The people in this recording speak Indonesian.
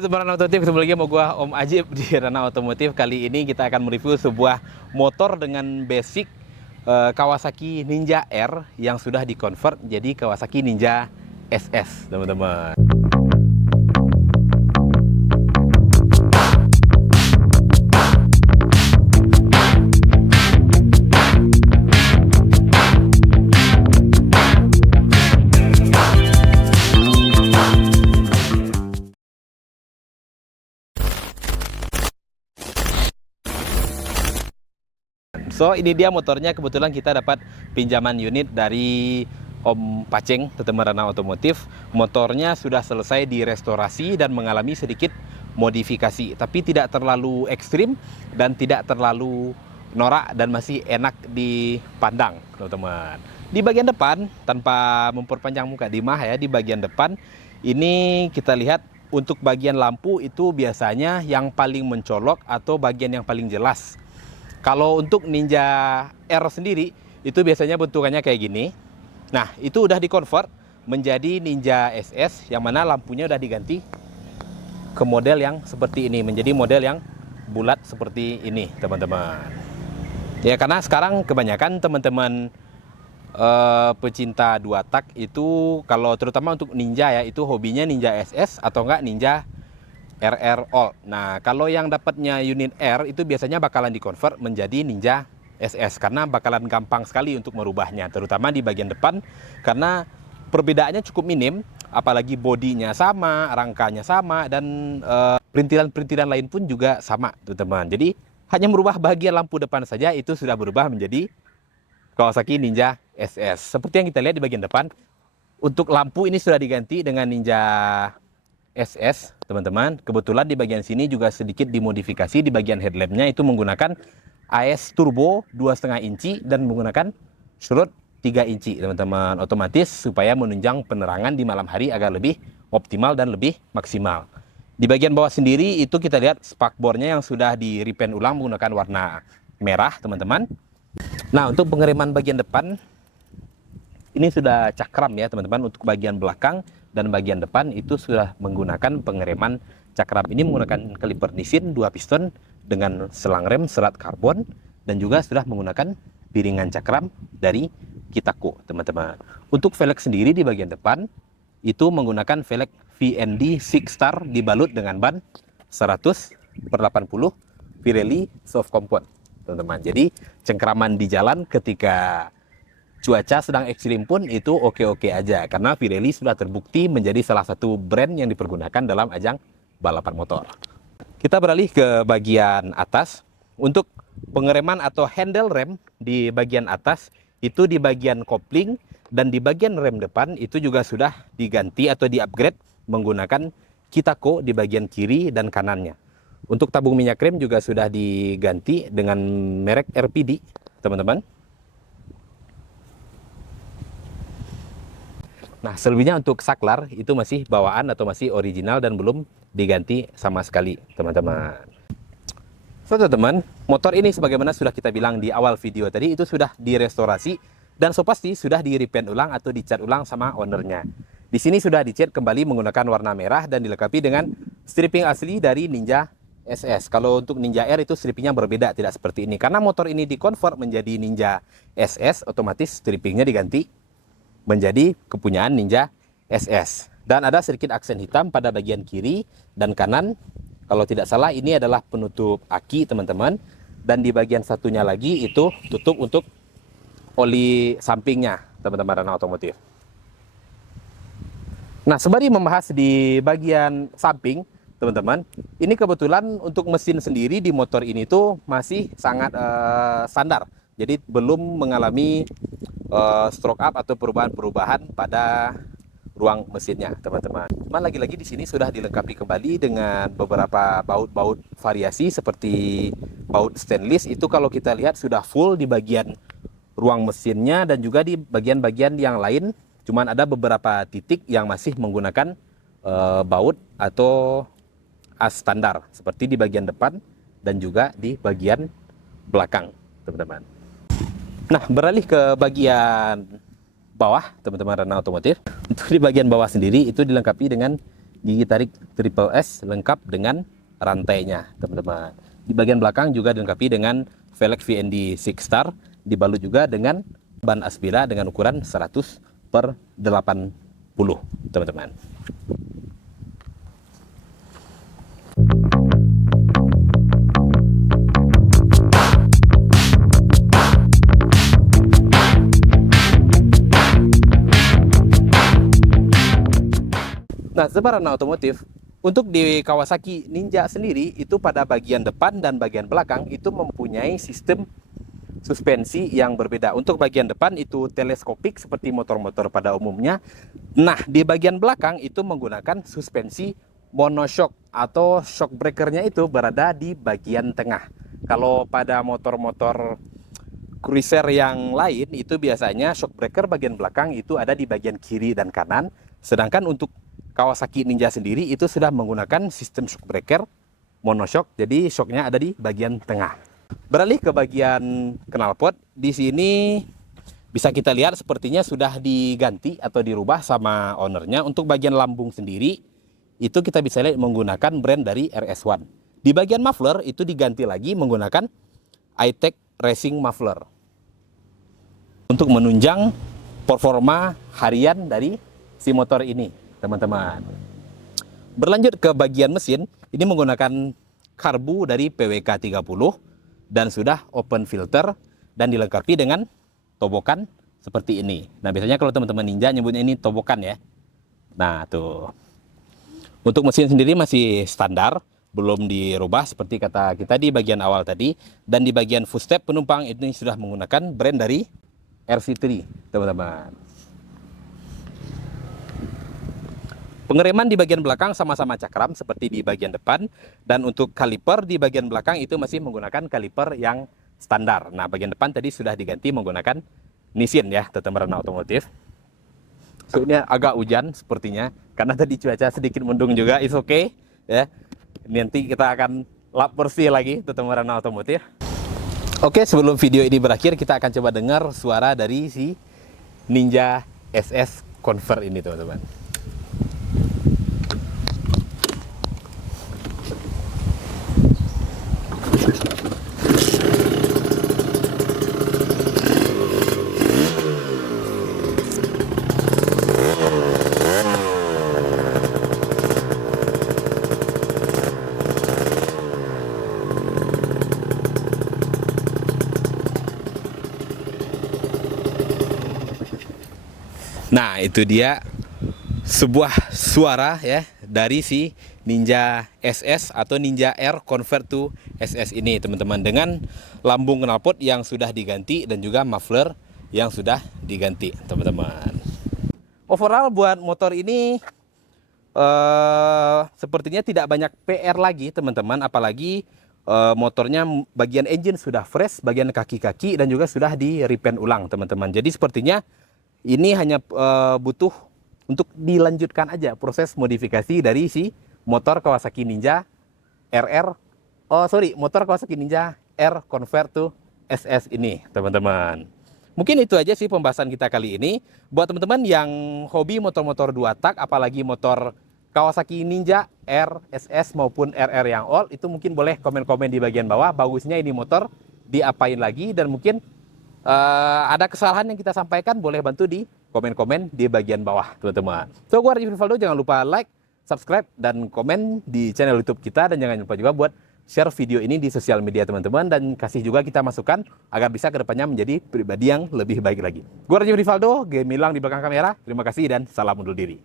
teman Rana Otomotif, ketemu lagi sama gua Om Ajib di Rana Otomotif. Kali ini kita akan mereview sebuah motor dengan basic Kawasaki Ninja R yang sudah dikonvert jadi Kawasaki Ninja SS, teman-teman. So ini dia motornya, kebetulan kita dapat pinjaman unit dari Om Paceng, teman Rana Otomotif. Motornya sudah selesai direstorasi dan mengalami sedikit modifikasi, tapi tidak terlalu ekstrim dan tidak terlalu norak dan masih enak dipandang, teman-teman. Di bagian depan, tanpa memperpanjang muka dimah ya, di bagian depan ini kita lihat untuk bagian lampu itu biasanya yang paling mencolok atau bagian yang paling jelas. Kalau untuk Ninja R sendiri, itu biasanya bentukannya kayak gini. Nah, itu udah dikonvert menjadi Ninja SS, yang mana lampunya udah diganti ke model yang seperti ini, menjadi model yang bulat seperti ini, teman-teman. Ya, karena sekarang kebanyakan teman-teman pecinta dua tak itu, kalau terutama untuk Ninja ya, itu hobinya Ninja SS atau enggak Ninja RR All. Nah, kalau yang dapatnya unit R itu biasanya bakalan dikonvert menjadi Ninja SS karena bakalan gampang sekali untuk merubahnya, terutama di bagian depan karena perbedaannya cukup minim, apalagi bodinya sama, rangkanya sama, dan perintilan-perintilan lain pun juga sama, teman-teman. Jadi hanya merubah bagian lampu depan saja itu sudah berubah menjadi Kawasaki Ninja SS. Seperti yang kita lihat di bagian depan, untuk lampu ini sudah diganti dengan Ninja SS, teman-teman. Kebetulan di bagian sini juga sedikit dimodifikasi. Di bagian headlampnya itu menggunakan AS Turbo 2,5 inci dan menggunakan surut 3 inci, teman-teman. Otomatis supaya menunjang penerangan di malam hari agar lebih optimal dan lebih maksimal. Di bagian bawah sendiri itu kita lihat spakbornya yang sudah di repaint ulang menggunakan warna merah, teman-teman. Nah, untuk pengereman bagian depan ini sudah cakram ya, teman-teman. Untuk bagian belakang dan bagian depan itu sudah menggunakan pengereman cakram. Ini menggunakan kaliper Nissin 2 piston dengan selang rem serat karbon dan juga sudah menggunakan piringan cakram dari Kitako, teman-teman. Untuk velg sendiri di bagian depan itu menggunakan velg VND Six Star dibalut dengan ban 100/80 Pirelli soft compound, teman-teman. Jadi cengkraman di jalan ketika cuaca sedang ekstrim pun itu oke-oke aja, karena Pirelli sudah terbukti menjadi salah satu brand yang dipergunakan dalam ajang balapan motor. Kita beralih ke bagian atas. Untuk pengereman atau handle rem di bagian atas itu di bagian kopling dan di bagian rem depan itu juga sudah diganti atau di-upgrade menggunakan Kitako di bagian kiri dan kanannya. Untuk tabung minyak rem juga sudah diganti dengan merek RPD, teman-teman. Nah, selebihnya untuk saklar itu masih bawaan atau masih original dan belum diganti sama sekali, teman-teman. So, teman-teman, motor ini sebagaimana sudah kita bilang di awal video tadi itu sudah direstorasi dan so pasti sudah di-repaint ulang atau dicat ulang sama ownernya. Di sini sudah dicat kembali menggunakan warna merah dan dilengkapi dengan stripping asli dari Ninja SS. Kalau untuk Ninja R itu strippingnya berbeda, tidak seperti ini. Karena motor ini dikonvert menjadi Ninja SS, otomatis strippingnya diganti menjadi kepunyaan Ninja SS. Dan ada sedikit aksen hitam pada bagian kiri dan kanan. Kalau tidak salah ini adalah penutup aki, teman-teman. Dan di bagian satunya lagi itu tutup untuk oli sampingnya, teman-teman Rana Otomotif. Nah, sembari membahas di bagian samping, teman-teman, ini kebetulan untuk mesin sendiri di motor ini tuh masih sangat standar. Jadi belum mengalami stroke up atau perubahan-perubahan pada ruang mesinnya, teman-teman. Cuma lagi-lagi di sini sudah dilengkapi kembali dengan beberapa baut-baut variasi seperti baut stainless. Itu kalau kita lihat sudah full di bagian ruang mesinnya dan juga di bagian-bagian yang lain. Cuman ada beberapa titik yang masih menggunakan baut atau as standar seperti di bagian depan dan juga di bagian belakang, teman-teman. Nah, beralih ke bagian bawah, teman-teman Rana Otomotif. Untuk di bagian bawah sendiri itu dilengkapi dengan gigi tarik triple S lengkap dengan rantainya, teman-teman. Di bagian belakang juga dilengkapi dengan velg VND 6 Star, dibalut juga dengan ban Aspira dengan ukuran 100/80, teman-teman. Nah, Zebarana Otomotif, untuk di Kawasaki Ninja sendiri, itu pada bagian depan dan bagian belakang itu mempunyai sistem suspensi yang berbeda. Untuk bagian depan itu teleskopik seperti motor-motor pada umumnya. Nah, di bagian belakang itu menggunakan suspensi monoshock atau shock breakernya itu berada di bagian tengah. Kalau pada motor-motor cruiser yang lain itu biasanya shock breaker bagian belakang itu ada di bagian kiri dan kanan. Sedangkan untuk Kawasaki Ninja sendiri itu sudah menggunakan sistem shock breaker monoshock, jadi shocknya ada di bagian tengah. Beralih ke bagian knalpot, di sini bisa kita lihat sepertinya sudah diganti atau dirubah sama ownernya. Untuk bagian lambung sendiri itu kita bisa lihat menggunakan brand dari RS1. Di bagian muffler itu diganti lagi menggunakan I-Tech Racing Muffler untuk menunjang performa harian dari si motor ini, teman-teman. Berlanjut ke bagian mesin, ini menggunakan karbu dari PWK 30 dan sudah open filter dan dilengkapi dengan tobokan seperti ini. Nah, biasanya kalau teman-teman Ninja nyebutnya ini tobokan ya. Nah, tuh. Untuk mesin sendiri masih standar, belum dirubah seperti kata kita di bagian awal tadi. Dan di bagian footstep penumpang ini sudah menggunakan brand dari RC3, teman-teman. Pengereman di bagian belakang sama-sama cakram seperti di bagian depan. Dan untuk kaliper di bagian belakang itu masih menggunakan kaliper yang standar. Nah, bagian depan tadi sudah diganti menggunakan Nissin ya, teman-teman otomotif. Soalnya agak hujan sepertinya, karena tadi cuaca sedikit mendung juga, is okay ya. Nanti kita akan lap bersih lagi, teman-teman otomotif. Oke, sebelum video ini berakhir, kita akan coba dengar suara dari si Ninja SS Convert ini, teman-teman. Nah, itu dia sebuah suara ya dari si Ninja SS atau Ninja R Convert to SS ini, teman-teman, dengan lambung knalpot yang sudah diganti dan juga muffler yang sudah diganti, teman-teman. Overall buat motor ini sepertinya tidak banyak PR lagi, teman-teman, apalagi motornya bagian engine sudah fresh, bagian kaki-kaki dan juga sudah di repaint ulang, teman-teman. Jadi sepertinya ini hanya butuh untuk dilanjutkan aja proses modifikasi dari si motor Kawasaki Ninja motor Kawasaki Ninja R Convert to SS ini, teman-teman. Mungkin itu aja sih pembahasan kita kali ini. Buat teman-teman yang hobi motor-motor 2 tak, apalagi motor Kawasaki Ninja R, SS maupun RR yang all, itu mungkin boleh komen-komen di bagian bawah. Bagusnya ini motor diapain lagi, dan mungkin ada kesalahan yang kita sampaikan, boleh bantu di komen-komen di bagian bawah, teman-teman. So, gue Arji Rivaldo, jangan lupa like, subscribe, dan komen di channel YouTube kita. Dan jangan lupa juga buat share video ini di sosial media teman-teman, dan kasih juga kita masukan agar bisa kedepannya menjadi pribadi yang lebih baik lagi. Gue Arji Rivaldo, Gemilang di belakang kamera. Terima kasih dan salam undur diri.